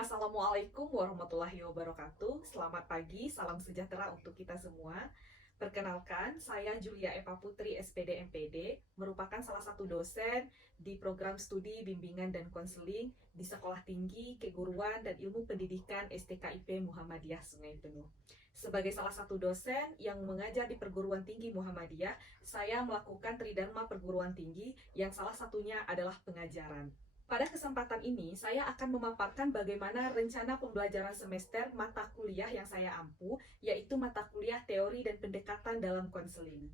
Assalamualaikum warahmatullahi wabarakatuh. Selamat pagi, salam sejahtera untuk kita semua. Perkenalkan, saya Julia Eva Putri, SPD MPD, merupakan salah satu dosen di program studi bimbingan dan konseling di Sekolah Tinggi Keguruan dan Ilmu Pendidikan STKIP Muhammadiyah Sungai Penuh. Sebagai salah satu dosen yang mengajar di perguruan tinggi Muhammadiyah, saya melakukan tridharma perguruan tinggi yang salah satunya adalah pengajaran. Pada kesempatan ini, saya akan memaparkan bagaimana rencana pembelajaran semester mata kuliah yang saya ampu, yaitu mata kuliah teori dan pendekatan dalam konseling.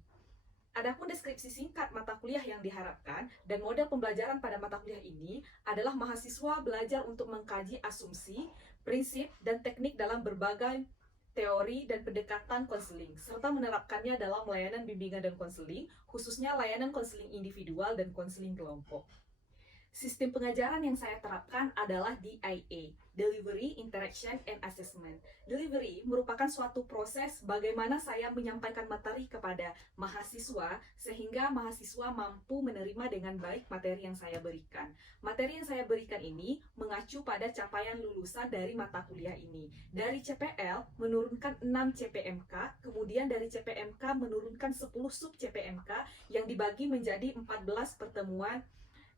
Adapun deskripsi singkat mata kuliah yang diharapkan dan model pembelajaran pada mata kuliah ini adalah mahasiswa belajar untuk mengkaji asumsi, prinsip, dan teknik dalam berbagai teori dan pendekatan konseling, serta menerapkannya dalam layanan bimbingan dan konseling, khususnya layanan konseling individual dan konseling kelompok. Sistem pengajaran yang saya terapkan adalah DIA, Delivery, Interaction, and Assessment. Delivery merupakan suatu proses bagaimana saya menyampaikan materi kepada mahasiswa sehingga mahasiswa mampu menerima dengan baik materi yang saya berikan. Materi yang saya berikan ini mengacu pada capaian lulusan dari mata kuliah ini. Dari CPL menurunkan 6 CPMK, kemudian dari CPMK menurunkan 10 sub CPMK yang dibagi menjadi 14 pertemuan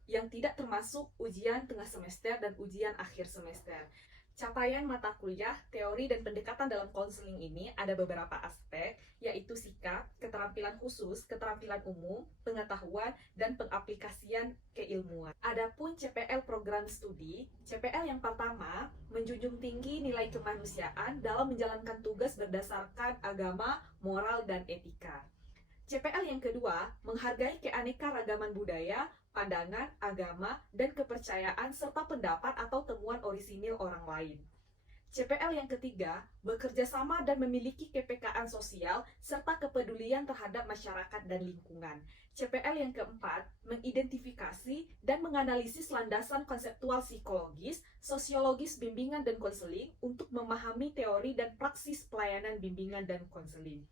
yang tidak termasuk ujian tengah semester dan ujian akhir semester. Capaian mata kuliah, teori, dan pendekatan dalam konseling ini ada beberapa aspek, yaitu sikap, keterampilan khusus, keterampilan umum, pengetahuan, dan pengaplikasian keilmuan. Adapun CPL program studi, CPL yang pertama menjunjung tinggi nilai kemanusiaan dalam menjalankan tugas berdasarkan agama, moral, dan etika. CPL yang kedua menghargai keanekaragaman budaya, pandangan, agama, dan kepercayaan serta pendapat atau temuan orisinil orang lain. CPL yang ketiga, bekerja sama dan memiliki kepekaan sosial serta kepedulian terhadap masyarakat dan lingkungan. CPL yang keempat, mengidentifikasi dan menganalisis landasan konseptual psikologis, sosiologis bimbingan dan konseling untuk memahami teori dan praksis pelayanan bimbingan dan konseling.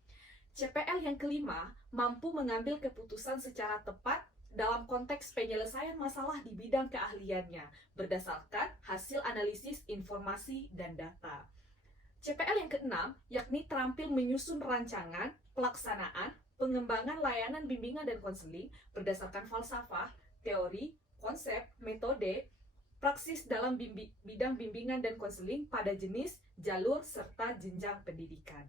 CPL yang kelima, mampu mengambil keputusan secara tepat dalam konteks penyelesaian masalah di bidang keahliannya berdasarkan hasil analisis informasi dan data. CPL yang keenam, yakni terampil menyusun rancangan, pelaksanaan, pengembangan layanan bimbingan dan konseling berdasarkan falsafah, teori, konsep, metode, praksis dalam bidang bimbingan dan konseling pada jenis, jalur, serta jenjang pendidikan.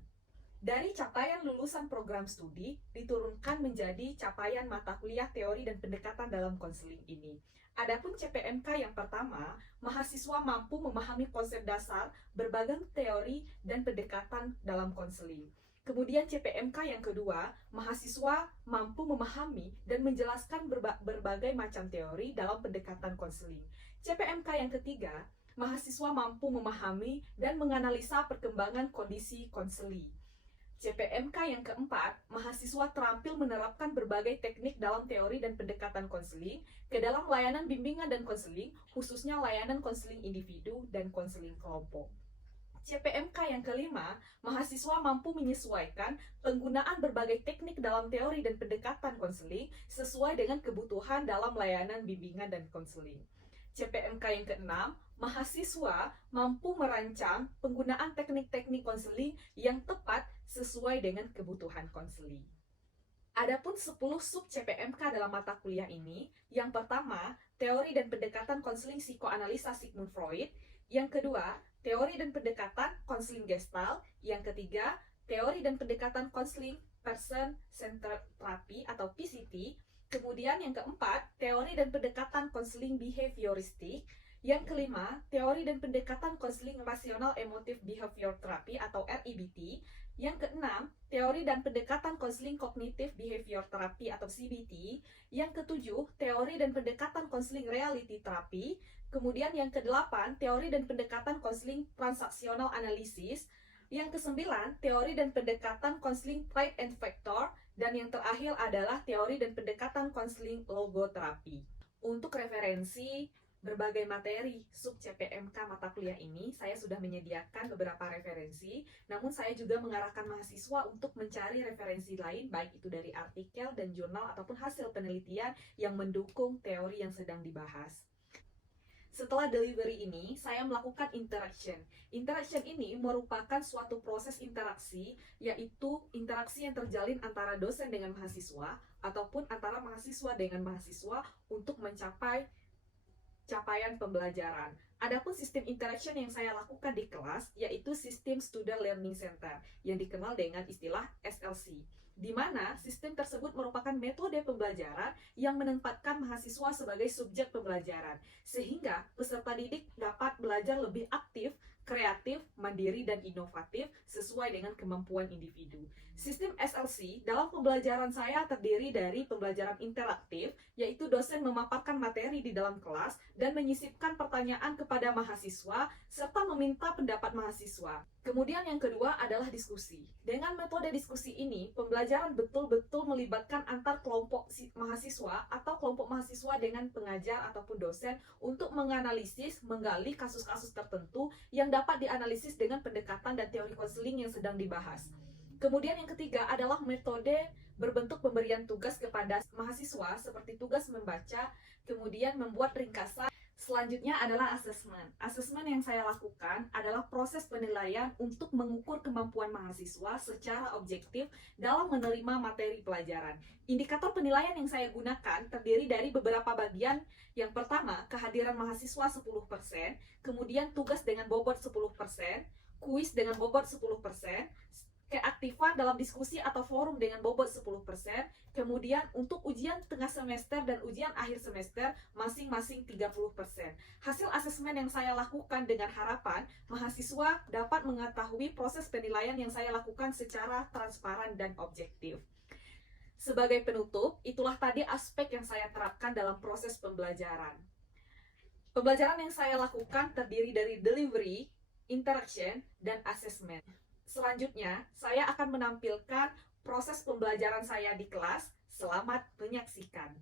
Dari capaian lulusan program studi diturunkan menjadi capaian mata kuliah teori dan pendekatan dalam konseling ini. Adapun CPMK yang pertama, mahasiswa mampu memahami konsep dasar, berbagai teori dan pendekatan dalam konseling. Kemudian CPMK yang kedua, mahasiswa mampu memahami dan menjelaskan berbagai macam teori dalam pendekatan konseling. CPMK yang ketiga, mahasiswa mampu memahami dan menganalisa perkembangan kondisi konseling. CPMK yang keempat, mahasiswa terampil menerapkan berbagai teknik dalam teori dan pendekatan konseling ke dalam layanan bimbingan dan konseling, khususnya layanan konseling individu dan konseling kelompok. CPMK yang kelima, mahasiswa mampu menyesuaikan penggunaan berbagai teknik dalam teori dan pendekatan konseling sesuai dengan kebutuhan dalam layanan bimbingan dan konseling. CPMK yang keenam, mahasiswa mampu merancang penggunaan teknik-teknik konseling yang tepat sesuai dengan kebutuhan konseling. Adapun 10 sub CPMK dalam mata kuliah ini, yang pertama, teori dan pendekatan konseling psikoanalisa Sigmund Freud, yang kedua, teori dan pendekatan konseling Gestalt, yang ketiga, teori dan pendekatan konseling Person Centered Therapy atau PCT, kemudian yang keempat, teori dan pendekatan konseling behavioristik. Yang kelima, teori dan pendekatan konseling rasional emotive behavior therapy atau REBT. Yang keenam, teori dan pendekatan konseling cognitive behavior therapy atau CBT. Yang ketujuh, teori dan pendekatan konseling reality therapy. Kemudian yang kedelapan, teori dan pendekatan konseling transaksional analisis. Yang kesembilan, teori dan pendekatan konseling pride and factor. Dan yang terakhir adalah teori dan pendekatan konseling logoterapi. Untuk referensi berbagai materi sub CPMK mata kuliah ini, saya sudah menyediakan beberapa referensi, namun saya juga mengarahkan mahasiswa untuk mencari referensi lain, baik itu dari artikel dan jurnal ataupun hasil penelitian yang mendukung teori yang sedang dibahas. Setelah delivery ini, saya melakukan interaction. Interaction ini merupakan suatu proses interaksi, yaitu interaksi yang terjalin antara dosen dengan mahasiswa, ataupun antara mahasiswa dengan mahasiswa untuk mencapai capaian pembelajaran. Adapun sistem interaction yang saya lakukan di kelas, yaitu sistem Student Learning Center, yang dikenal dengan istilah SLC, di mana sistem tersebut merupakan metode pembelajaran yang menempatkan mahasiswa sebagai subjek pembelajaran, sehingga peserta didik dapat belajar lebih aktif, kreatif, mandiri, dan inovatif sesuai dengan kemampuan individu. Sistem SLC dalam pembelajaran saya terdiri dari pembelajaran interaktif, yaitu dosen memaparkan materi di dalam kelas dan menyisipkan pertanyaan kepada mahasiswa serta meminta pendapat mahasiswa. Kemudian yang kedua adalah diskusi. Dengan metode diskusi ini, pembelajaran betul-betul melibatkan antar kelompok mahasiswa atau kelompok mahasiswa dengan pengajar ataupun dosen untuk menganalisis, menggali kasus-kasus tertentu yang dapat dianalisis dengan pendekatan dan teori konseling yang sedang dibahas. Kemudian yang ketiga adalah metode berbentuk pemberian tugas kepada mahasiswa seperti tugas membaca, kemudian membuat ringkasan. Selanjutnya adalah asesmen. Asesmen yang saya lakukan adalah proses penilaian untuk mengukur kemampuan mahasiswa secara objektif dalam menerima materi pelajaran. Indikator penilaian yang saya gunakan terdiri dari beberapa bagian. Yang pertama, kehadiran mahasiswa 10%, kemudian tugas dengan bobot 10%, kuis dengan bobot 10%, keaktifan dalam diskusi atau forum dengan bobot 10%, kemudian untuk ujian tengah semester dan ujian akhir semester masing-masing 30%. Hasil asesmen yang saya lakukan dengan harapan mahasiswa dapat mengetahui proses penilaian yang saya lakukan secara transparan dan objektif. Sebagai penutup, itulah tadi aspek yang saya terapkan dalam proses pembelajaran. Pembelajaran yang saya lakukan terdiri dari delivery, interaction, dan assessment. Selanjutnya, saya akan menampilkan proses pembelajaran saya di kelas. Selamat menyaksikan.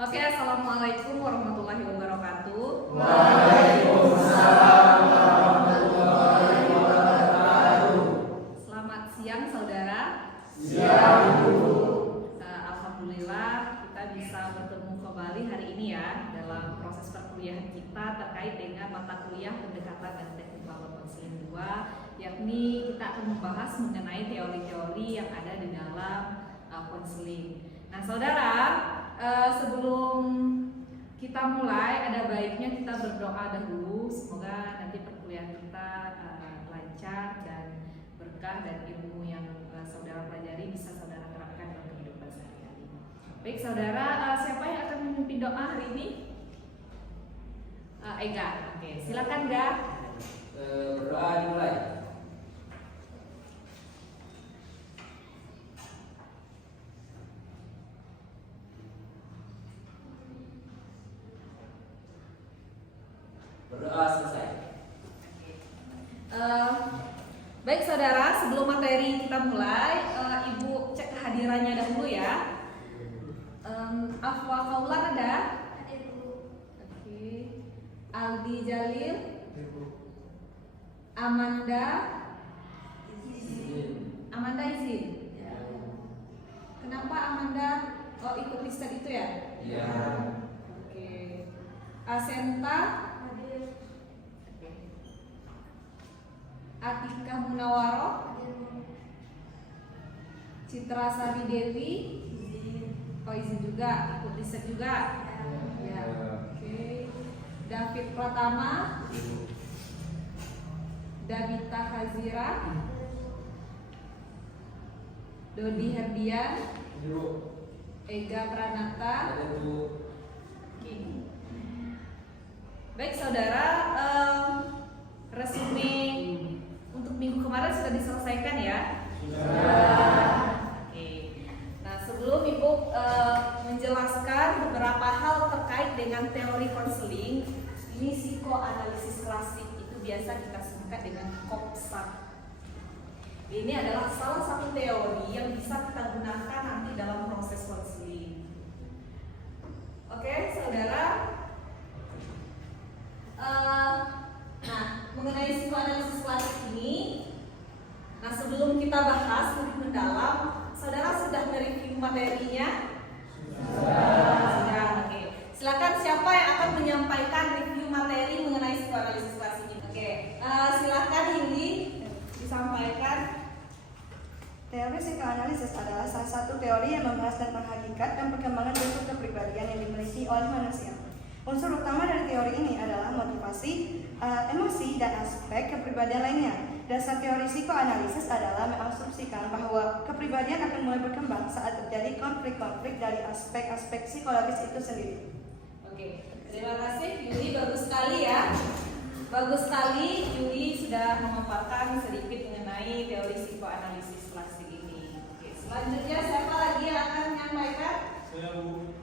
Oke, assalamualaikum warahmatullahi wabarakatuh. Waalaikumsalam warahmatullahi wabarakatuh. Selamat siang, saudara. Siang, Bu. Alhamdulillah kita bisa bertemu kembali hari ini ya dalam proses perkuliahan kita terkait dengan mata kuliah pendekatan dan teknik pengetahuan konseling 2, yakni kita akan membahas mengenai teori-teori yang ada di dalam konseling. Nah, saudara, sebelum kita mulai, ada baiknya kita berdoa dahulu. Semoga nanti perkuliahan kita lancar dan berkah, dan ilmu yang saudara pelajari bisa saudara terapkan dalam kehidupan sehari-hari. Baik, saudara, siapa yang akan memimpin doa hari ini? Ega. Oke, silakan, Ga. Berdoa dimulai. Berdoa selesai. Baik, saudara, sebelum materi kita mulai, Ibu cek kehadirannya dahulu ya. Afwa Kaulan ada? Oke. Aldi Jalil, Amanda izin. Kenapa Amanda ikut lista itu ya? Iya. Oke. Asenta, Atika Munawaroh, Citra Sari Dewi, izin juga, ikut lista juga. Ya. Oke. David Pratama, Davita Hazira, Dodi Herdian, Ega Pranata. Baik, saudara, resume untuk minggu kemarin sudah diselesaikan ya? Oke. Nah, sebelum Ibu menjelaskan beberapa hal terkait dengan teori konseling, ini psikoanalisis klasik, itu biasa kita sebutkan dengan KOPSAK. Ini adalah salah satu teori yang bisa kita gunakan nanti dalam proses konseling. Oke, saudara. Nah, mengenai psikoanalisis klasik ini, nah sebelum kita bahas lebih mendalam, saudara sudah mereview materinya? Sudah. Oke. Silakan, siapa yang akan menyampaikan review materi psikoanalisis adalah salah satu teori yang membahas tentang hakikat dan perkembangan bentuk kepribadian yang dimiliki oleh manusia. Unsur utama dari teori ini adalah motivasi, emosi, dan aspek kepribadian lainnya. Dasar teori psikoanalisis adalah mengasumsikan bahwa kepribadian akan mulai berkembang saat terjadi konflik-konflik dari aspek-aspek psikologis itu sendiri. Oke, terima kasih Yuli, bagus sekali ya. Bagus sekali Yuli sudah memaparkan sedikit mengenai teori psikoanalisis klasik ini. Oke, selanjutnya siapa lagi yang akan menyampaikan? Saya, Bu.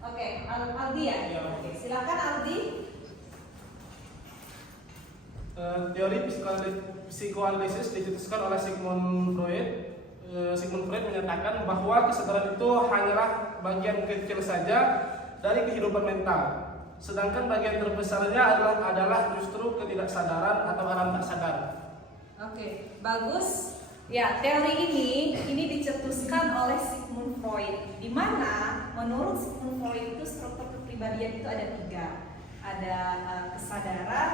Oke, Aldi ya? Iya. Oke, silakan Aldi. Teori psikoanalisis dicetuskan oleh Sigmund Freud. Sigmund Freud menyatakan bahwa kesadaran itu hanyalah bagian kecil saja dari kehidupan mental. Sedangkan bagian terbesarnya adalah justru ketidaksadaran atau alam tak sadar. Oke, bagus. Ya, teori ini dicetuskan oleh Sigmund Freud, di mana menurut Sigmund Freud itu struktur kepribadian itu ada 3. Ada kesadaran,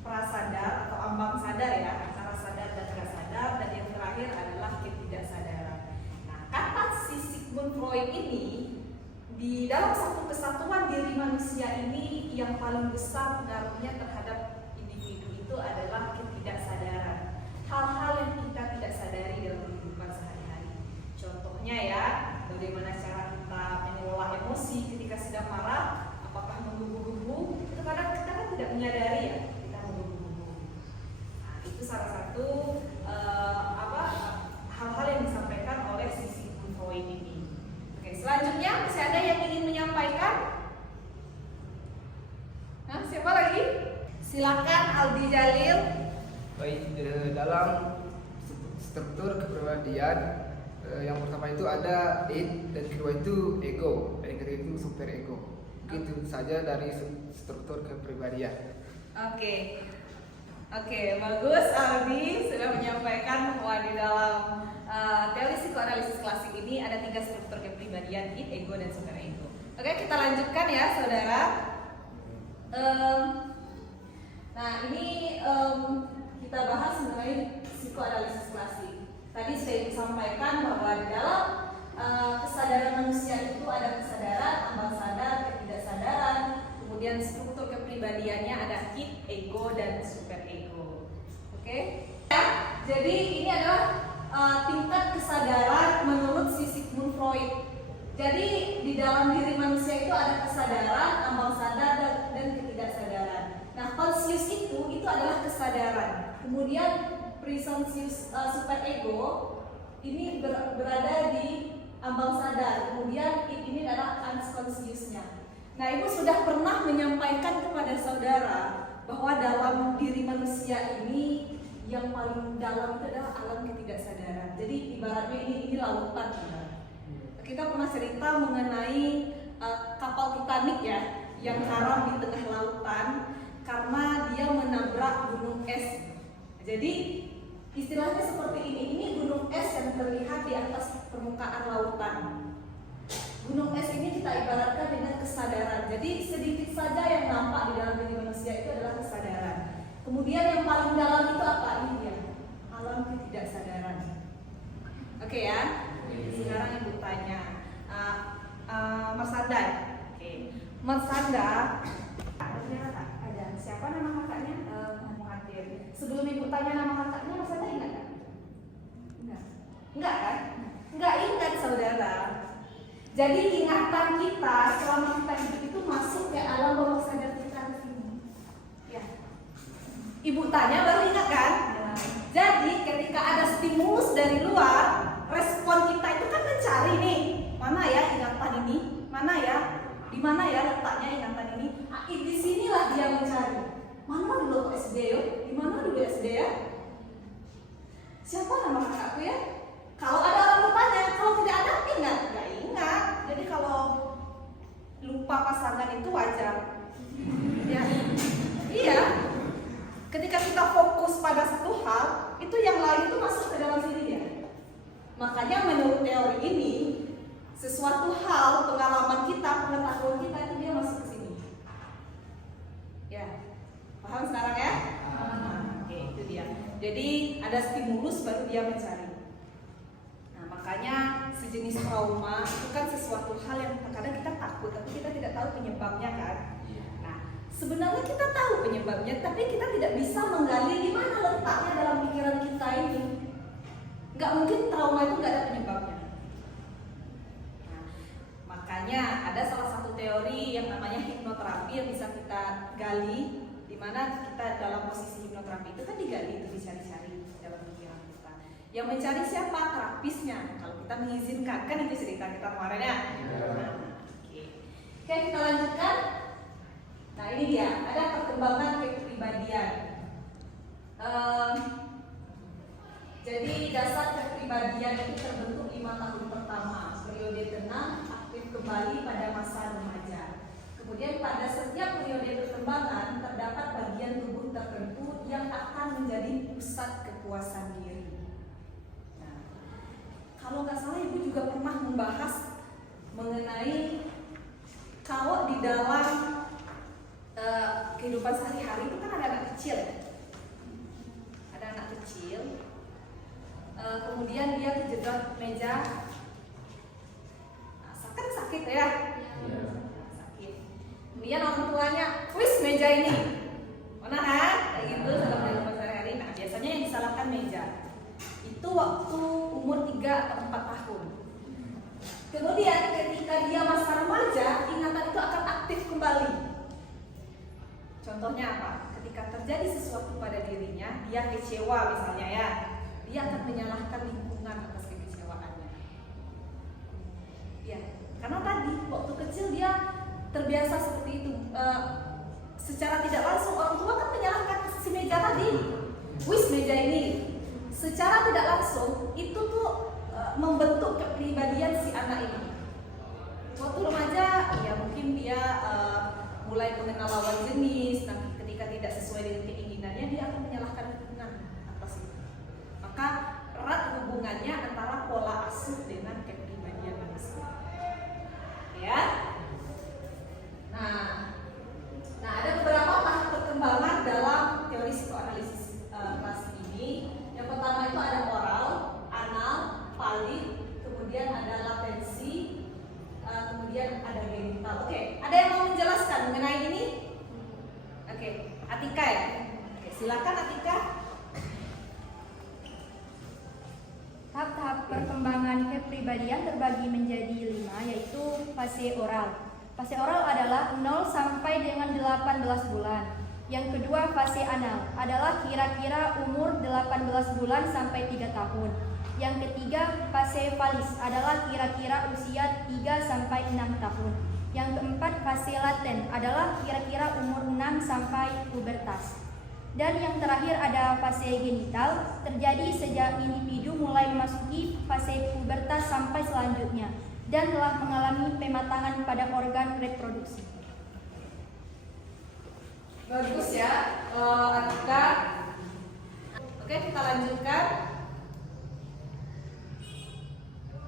prasadar atau ambang sadar ya, antara sadar dan tidak sadar, dan yang terakhir adalah ketidaksadaran. Nah, kata si Sigmund Freud ini di dalam satu kesatuan diri manusia ini yang paling besar pengaruhnya terhadap individu itu adalah ketidaksadaran. Hal-hal yang kita tidak sadari dalam kehidupan sehari-hari. Contohnya ya, bagaimana cara kita mengelola emosi ketika sedang marah, apakah menggebu-gebu, itu kadang kita kan tidak menyadari ya, kita menggebu-gebu. Nah, itu salah satu hal-hal yang disampaikan oleh si Sigmund Freud ini. Selanjutnya masih ada yang ingin menyampaikan? Nah, siapa lagi? Silakan Aldi Jalil. Baik, dalam struktur kepribadian yang pertama itu ada id, dan kedua itu ego, dan yang ketiga itu super ego. Itu saja dari struktur kepribadian. Oke, bagus Aldi sudah menyampaikan bahwa di dalam teori psikoanalisis klasik ini ada 3 struktur kepribadian, id, ego, dan super ego. Oke, kita lanjutkan ya saudara. Nah ini kita bahas mengenai psikoanalisis klasik. Tadi saya sampaikan bahwa di dalam kesadaran manusia itu ada kesadaran, ambang sadar, ketidaksadaran, kemudian struktur kepribadiannya ada id, ego, dan super ego. Oke? Ya, jadi ini adalah tingkat kesadaran menurut si Sigmund Freud. Jadi di dalam diri manusia itu ada kesadaran, ambang sadar, dan ketidaksadaran. Nah, conscious itu adalah kesadaran. Kemudian presonscious super ego ini berada di ambang sadar. Kemudian ini adalah unconsciousnya. Nah, Ibu sudah pernah menyampaikan kepada saudara bahwa dalam diri manusia ini yang paling dalam itu adalah alam ketidaksadaran. Jadi ibaratnya ini lautan. Kita pernah cerita mengenai kapal Titanic ya, yang karam di tengah lautan karena dia menabrak gunung es. Jadi istilahnya seperti ini gunung es yang terlihat di atas permukaan lautan. Gunung es ini kita ibaratkan dengan kesadaran. Jadi sedikit saja yang nampak di dalam diri manusia itu adalah kesadaran. Kemudian yang paling dalam itu apa? Ini dia, alam ketidaksadaran. Oke ya. Sekarang Ibu tanya, Mas Sanda. Oke, Mas Sanda. Ada siapa nama kakaknya? Muhadir. Sebelum Ibu tanya nama kakaknya, Mas Sanda ingat kan? Enggak kan? Enggak ingat saudara. Jadi ingatan kita selama kita hidup itu masuk ke alam bawah sadar kita di sini. Ya. Ibu tanya baru ingat kan? Jadi ketika ada stimulus dari luar, respon kita itu kan mencari nih, mana ya ingatan ini, mana ya, di mana ya letaknya ingatan ini. Nah, di sinilah dia mencari. Mana dulu SD yo? Di mana dulu SD ya? Siapa nama kakakku ya? Kalau ada orang bertanya, kalau tidak ada ingat, nggak ingat. Jadi kalau lupa pasangan itu wajar. Ya, iya. Ketika kita fokus pada satu hal, itu yang lain itu masuk ke dalam diri ya. Makanya menurut teori ini, sesuatu hal, pengalaman kita, pengetahuan kita itu dia masuk ke sini. Ya, paham sekarang ya? Oke, itu dia. Jadi ada stimulus baru dia mencari. suatu hal yang kadang kita takut, tapi kita tidak tahu penyebabnya kan. Nah, sebenarnya kita tahu penyebabnya, tapi kita tidak bisa menggali di mana letaknya dalam pikiran kita ini. Nggak mungkin trauma itu nggak ada penyebabnya. Nah, makanya ada salah satu teori yang namanya hipnoterapi yang bisa kita gali, di mana kita dalam posisi hipnoterapi itu kan digali, itu dicari-cari dalam pikiran kita. Yang mencari siapa? Terapisnya. Kalau kita mengizinkan, kan itu cerita kita kemarin ya. Nah, oke, kita lanjutkan. Nah, ini dia, ada perkembangan kepribadian. Jadi dasar kepribadian itu terbentuk 5 tahun pertama, periode tenang, aktif kembali pada masa remaja. Kemudian pada setiap periode perkembangan terdapat bagian tubuh tertentu yang akan menjadi pusat kepuasan diri. Nah, kalau nggak salah ibu juga pernah membahas mengenai kalau di dalam kehidupan sehari-hari itu kan ada anak kecil ya. Ada anak kecil, kemudian dia kejedot meja, nah, kan sakit ya. Sakit. Kemudian orang tuanya, wis meja ini, mana kan? Kayak gitu dalam kehidupan sehari-hari. Nah, biasanya yang disalahkan meja. Itu waktu umur 3 atau 4 tahun. Kemudian ketika dia masa remaja, ingatan itu akan aktif kembali. Contohnya apa? Ketika terjadi sesuatu pada dirinya, dia kecewa misalnya ya, dia akan menyalahkan lingkungan atas kekecewaannya. Ya, karena tadi waktu kecil dia terbiasa seperti itu. Secara tidak langsung orang tua kan menyalahkan si meja tadi. Wis meja ini. Secara tidak langsung itu tuh membentuk kepribadian si anak ini. Waktu remaja, ya mungkin dia mulai mengenal lawan jenis. Nah, ketika tidak sesuai dengan keinginannya, dia akan menyalahkan lingkungan atas itu. Maka erat hubungannya antara pola asuh dengan kepribadian manusia. Ya. Nah, ada beberapa tahap perkembangan dalam teori psikoanalisis klasik ini. Yang pertama itu ada oral, anal, palit, kemudian ada latensi, kemudian ada genital. Oke, ada yang mau menjelaskan mengenai ini? Oke, Atika ya. Oke, silakan Atika. Tahap-tahap perkembangan kepribadian terbagi menjadi 5, yaitu fase oral. Fase oral adalah 0 sampai dengan 18 bulan. Yang kedua, fase anal adalah kira-kira umur 18 bulan sampai 3 tahun. Yang ketiga, fase falis adalah kira-kira usia 3 sampai 6 tahun. Yang keempat, fase laten adalah kira-kira umur 6 sampai pubertas. Dan yang terakhir ada fase genital, terjadi sejak individu mulai memasuki fase pubertas sampai selanjutnya dan telah mengalami pematangan pada organ reproduksi. Bagus ya, Atika. Oke, kita lanjutkan.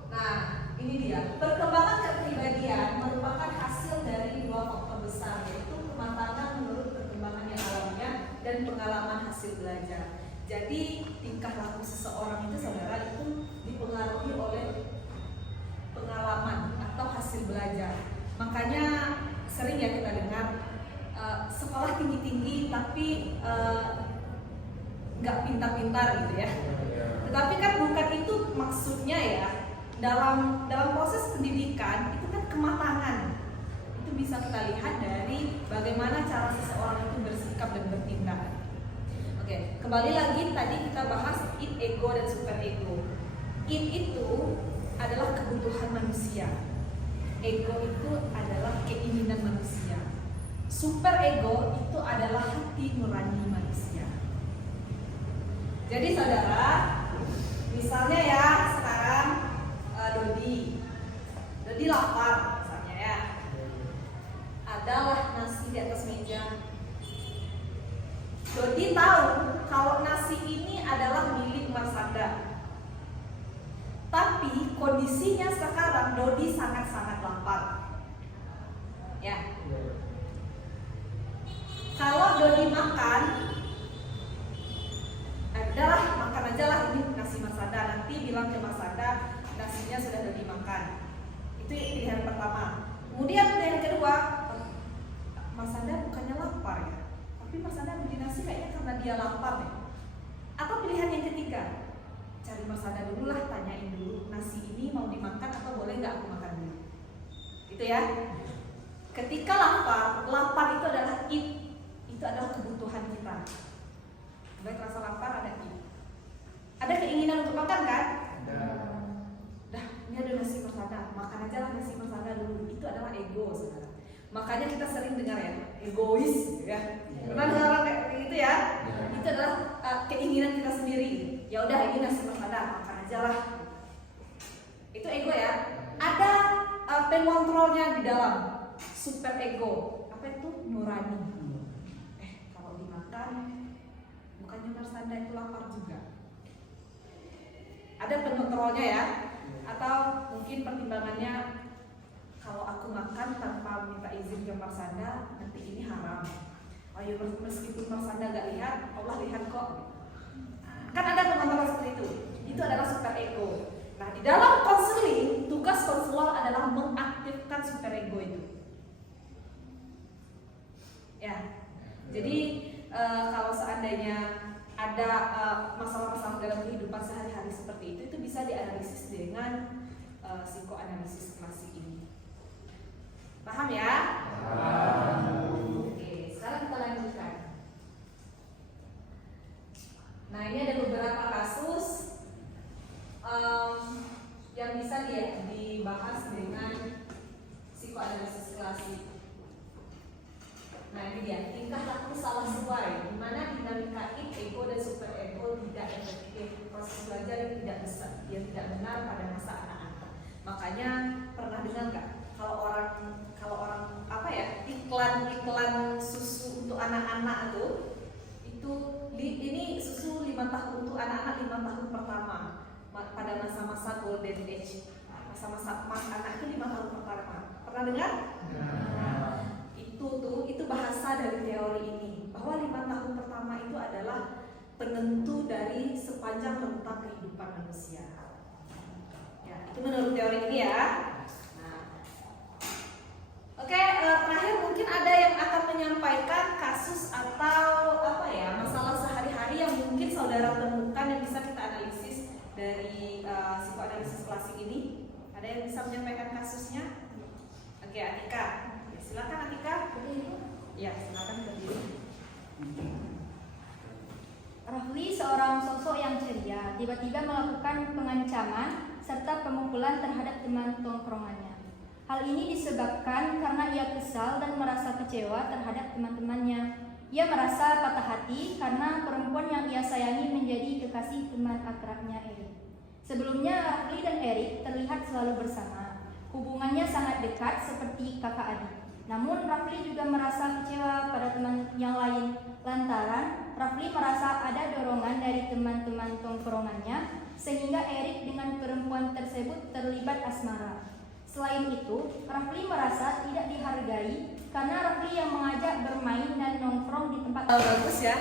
Nah, ini dia. Perkembangan kepribadian merupakan hasil dari 2 faktor besar, yaitu kematangan menurut perkembangan yang alamiah dan pengalaman hasil belajar. Jadi, tingkah laku seseorang itu, saudara, itu dipengaruhi oleh pengalaman atau hasil belajar. Makanya sering ya kita dengar sekolah tinggi-tinggi tapi nggak pintar-pintar gitu ya. Tetapi kan bukan itu maksudnya ya. Dalam proses pendidikan itu kan kematangan. Itu bisa kita lihat dari bagaimana cara seseorang itu bersikap dan bertindak. Oke, kembali lagi tadi kita bahas id, ego dan super ego. Id itu adalah kebutuhan manusia. Ego itu adalah keinginan manusia. Super ego itu adalah hati nurani manusia. Jadi saudara, misalnya ya sekarang Dodi lapar misalnya ya. Adalah nasi di atas meja. Dodi tahu kalau nasi ini adalah milik Marsanda. Tapi kondisinya sekarang Dodi sangat-sangat lapar. Ya. Kalau Dodi makan, adalah makan aja lah ini nasi Marsanda. Nanti bilang ke Marsanda nasinya sudah Dodi makan. Itu pilihan pertama. Kemudian pilihan kedua, Mas Anda bukannya lapar ya, tapi Mas Anda beli nasi kayaknya karena dia lapar ya. Atau pilihan yang ketiga, cari Mas Anda dulu lah, tanyain dulu nasi ini mau dimakan atau boleh nggak aku makan dulu. Gitu ya. Ketika lapar itu adalah itu adalah kebutuhan kita. Baik rasa lapar ada ada keinginan untuk makan kan? Dah, ini ada nasi Mas Anda, makan aja lah nasi Mas Anda dulu. Itu adalah ego, saudara. Makanya kita sering dengar ya, egois, ya. Pernah dengar orang kayak gitu ya? Itu adalah keinginan kita sendiri. Ya udah, ini nasi Mas Anda, makan aja lah. Itu ego ya. Ada pengontrolnya di dalam, super ego. Apa itu? Nurani. Kalau dimakan, bukannya Mas Anda itu lapar juga. Ada pengontrolnya ya. Atau mungkin pertimbangannya, kalau aku makan tanpa minta izin ke Mas Anda, nanti ini haram. Ayo, meskipun Mas Anda gak lihat, Allah lihat kok. Kan ada pengontrol seperti itu. Itu adalah super ego. Nah, di dalam konseling, tugas konselor adalah mengaktifkan super ego itu. Ya. Jadi kalau seandainya ada masalah-masalah dalam kehidupan sehari-hari seperti itu bisa dianalisis dengan psikoanalisis klasik ini. Paham ya? Oke, sekarang kita lanjutkan. Nah, ini ada beberapa kasus yang bisa dibahas dengan psikoanalisis klasik. Nah, ini dia, tingkah laku salah sesuai, di mana dinamika ego dan super ego tidak efektif, proses belajar yang tidak besar, yang tidak benar pada masa anak-anak. Makanya pernah dengar nggak kalau orang apa ya, iklan susu untuk anak-anak itu ini susu 5 tahun untuk anak-anak 5 tahun pertama pada masa-masa golden age, masa-masa emas anak itu 5 tahun pertama. Pernah dengar? Itu bahasa dari teori ini, bahwa 5 tahun pertama itu adalah penentu dari sepanjang rentang kehidupan manusia. Ya, itu menurut teori ini ya. Nah, oke, terakhir mungkin ada yang akan menyampaikan kasus atau apa ya, masalah sehari-hari yang mungkin saudara temukan yang bisa kita analisis dari psikoanalisis klasik ini. Ada yang bisa menyampaikan kasusnya? Oke, Atika. Ya, silakan Atika. Ya, silakan berdiri. Rafli, seorang sosok yang ceria, tiba-tiba melakukan pengancaman serta pemukulan terhadap teman tongkrongannya. Hal ini disebabkan karena ia kesal dan merasa kecewa terhadap teman-temannya. Ia merasa patah hati karena perempuan yang ia sayangi menjadi kekasih teman akrabnya Erik. Sebelumnya, Rafli dan Erik terlihat selalu bersama. Hubungannya sangat dekat seperti kakak adik. Namun Rafli juga merasa kecewa pada teman yang lain lantaran Rafli merasa ada dorongan dari teman-teman tongkrongannya sehingga Erik dengan perempuan tersebut terlibat asmara. Selain itu, Rafli merasa tidak dihargai karena Rafli yang mengajak bermain dan nongkrong di tempat. Bagus ya,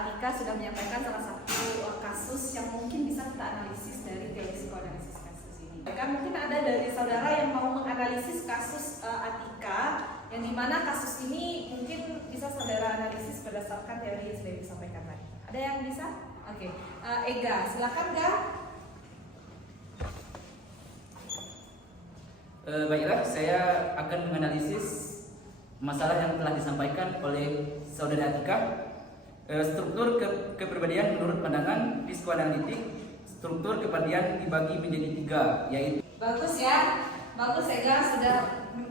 Atika sudah menyampaikan salah satu kasus yang mungkin bisa kita analisis dari teori psikoanalisis kasus ini. Kan mungkin ada dari saudara yang mau menganalisis kasus Atika, yang dimana kasus ini mungkin bisa saudara analisis berdasarkan teori yang sudah disampaikan tadi. Ada yang bisa? Oke, Ega, silakan Ga. Baiklah, saya akan menganalisis masalah yang telah disampaikan oleh saudara Atika. Struktur kepribadian menurut pandangan psikoanalitik, struktur kepribadian dibagi menjadi 3, yaitu. Bagus ya, bagus Ega sudah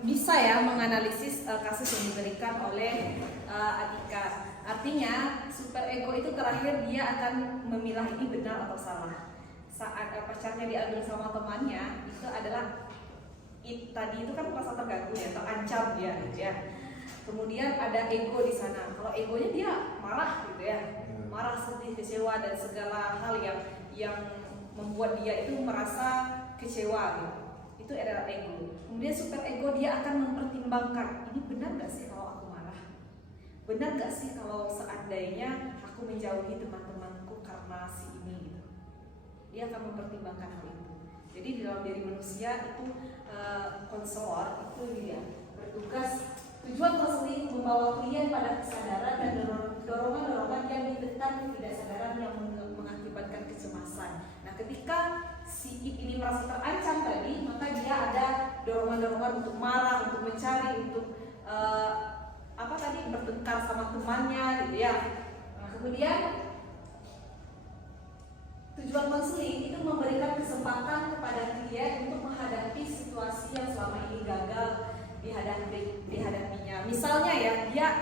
bisa ya menganalisis kasus yang diberikan oleh Atika. Artinya super ego itu terakhir dia akan memilah ini benar atau salah. Saat pacarnya diambil sama temannya, itu adalah tadi itu kan merasa terganggu ya, terancam dia gitu ya. Kemudian ada ego di sana. Kalau egonya dia marah gitu ya, marah, sedih, kecewa dan segala hal yang membuat dia itu merasa kecewa gitu. Itu adalah ego. Kemudian super ego dia akan mempertimbangkan, ini benar nggak sih kalau aku marah? Benar nggak sih kalau seandainya aku menjauhi teman-temanku karena si ini gitu? Dia akan mempertimbangkan hal itu. Jadi di dalam diri manusia itu konselor itu dia bertugas. Tujuan konseling membawa klien pada kesadaran dan dorongan-dorongan yang ditekan ketidaksadaran yang mengakibatkan kecemasan. Nah, ketika si ini merasa terancam tadi, maka dia ada dorongan-dorongan untuk marah, untuk mencari, untuk bertengkar sama temannya, gitu ya. Nah, kemudian tujuan konseling itu memberikan kesempatan kepada klien untuk menghadapi situasi yang selama ini gagal dihadapinya. Misalnya ya,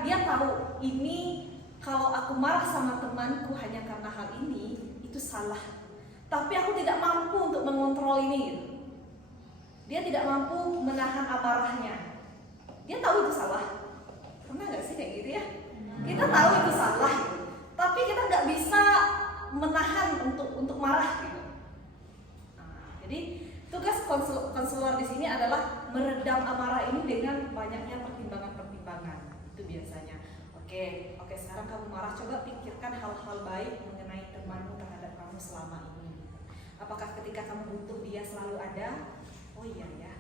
dia tahu ini kalau aku marah sama temanku hanya karena hal ini, itu salah. Tapi aku tidak mampu untuk mengontrol ini gitu. Dia tidak mampu menahan amarahnya. Dia tahu itu salah. Pernah nggak sih kayak gitu ya? Kita tahu itu salah, tapi kita nggak bisa menahan untuk marah gitu. Nah, jadi tugas konselor di sini adalah meredam amarah ini dengan banyaknya pertimbangan-pertimbangan. Itu biasanya. Oke, sekarang kamu marah, coba pikirkan hal-hal baik mengenai temanmu terhadap kamu selama ini. Apakah ketika kamu butuh dia selalu ada? Oh iya ya.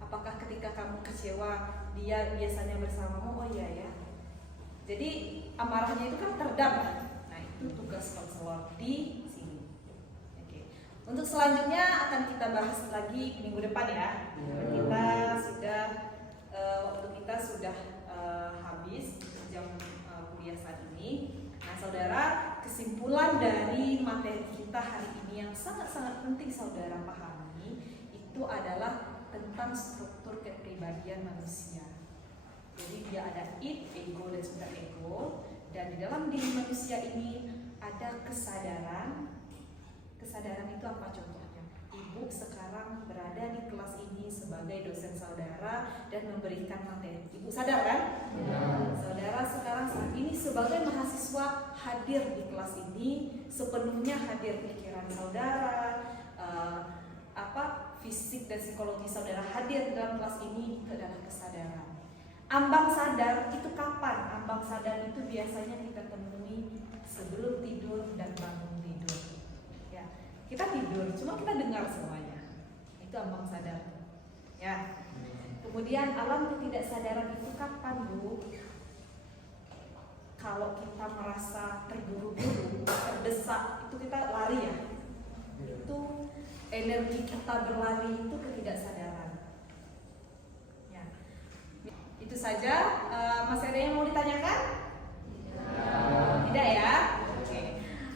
Apakah ketika kamu kecewa dia biasanya bersamamu? Oh iya ya. Jadi amarahnya itu kan teredam. Nah, itu tugas konselor di sini. Oke. Untuk selanjutnya akan kita bahas lagi minggu depan ya. Waktu kita sudah habis jam kuliah saat ini. Nah, saudara, kesimpulan dari materi kita hari ini yang sangat-sangat penting saudara pahami itu adalah tentang struktur kepribadian manusia. Jadi dia ada id, ego, dan super ego. Dan di dalam diri manusia ini ada kesadaran. Kesadaran itu apa contohnya? Ibu sekarang berada di kelas ini sebagai dosen saudara dan memberikan materi. Ibu sadar kan? Ya. Saudara sekarang saat ini sebagai mahasiswa hadir di kelas ini, sepenuhnya hadir pikiran saudara, fisik dan psikologi saudara hadir di dalam kelas ini, itu adalah kesadaran. Ambang sadar itu kapan? Ambang sadar itu biasanya kita temui sebelum tidur dan bangun tidur. Ya, kita tidur, cuma kita dengar semuanya. Itu ambang sadar. Ya. Kemudian alam ketidaksadaran itu kapan, Bu? Kalau kita merasa terburu-buru, terdesak, itu kita lari ya. Itu energi kita berlari itu ketidaksadaran. Ya. Itu saja. Masih ada yang mau ditanyakan? Tidak ya? Oke.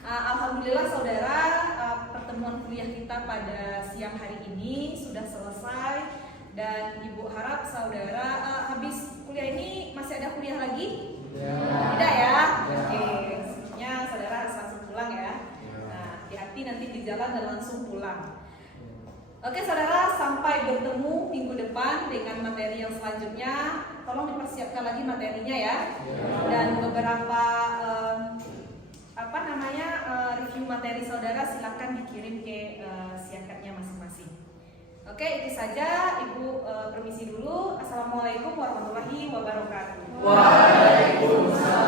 Alhamdulillah saudara, pertemuan kuliah kita pada siang hari ini sudah selesai dan Ibu harap saudara habis kuliah ini masih ada kuliah lagi? Tidak ya? Oke. Sebenarnya saudara harus langsung pulang ya. Nah, hati-hati nanti di jalan dan langsung pulang. Oke saudara, sampai bertemu minggu depan dengan materi yang selanjutnya. Tolong dipersiapkan lagi materinya ya. Dan beberapa review materi saudara silakan dikirim ke siakatnya masing-masing. Oke, itu saja. Ibu permisi dulu. Assalamualaikum warahmatullahi wabarakatuh. Waalaikumsalam.